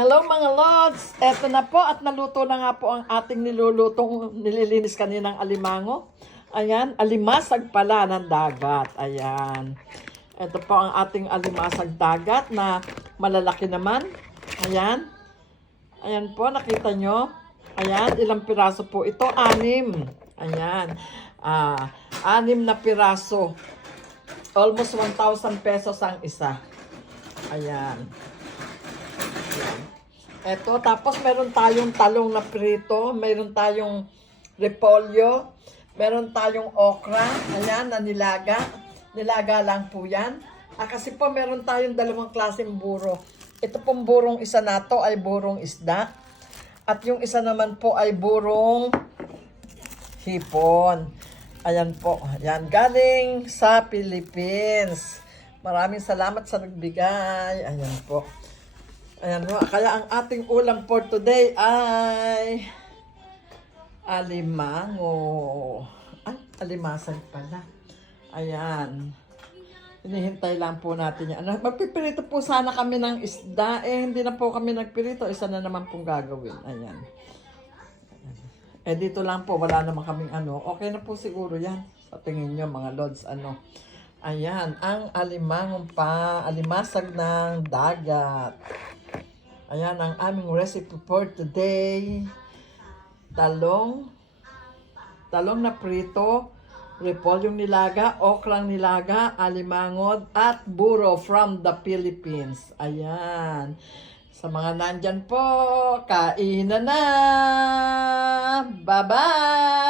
Hello mga Lods! Eto na po at naluto na nga po ang ating nilulutong nililinis kaninang alimango. Ayan, alimasag pala ng dagat. Ayan. Ito po ang ating alimasag dagat na malalaki naman. Ayan. Ayan po, nakita nyo? Ayan, ilang piraso po ito? Anim. Ayan. Ah, anim na piraso. Almost 1,000 pesos ang isa. Ayan. Eto, tapos meron tayong talong na prito, meron tayong repolyo, meron tayong okra, ayan, na nilaga. Nilaga lang po yan. Ah, kasi po meron tayong dalawang klaseng buro. Ito pong burong isa na to ay burong isda. At yung isa naman po ay burong hipon. Ayan po. Ayan. Galing sa Philippines. Maraming salamat sa nagbigay. Ayan po. Ayan po. Kaya ang ating ulam for today ay alimango. Ay, alimasag pala. Ayan. Hinihintay lang po natin yan. Ano, Magpipirito po sana kami ng isda. Eh, hindi na po kami nagpirito. Isa na naman pong gagawin. Ayan. Eh, dito lang po. Wala naman kaming ano. Okay na po siguro yan. Sa tingin nyo, mga lods, ano. Ayan. Ang alimangong pa. Alimasag ng dagat. Ayan ang aming recipe for today. Talong. Talong na prito repolyong nilaga, okrang nilaga, alimangod, at buro from the Philippines. Ayan. Sa mga nandyan po, kainan na! Bye-bye!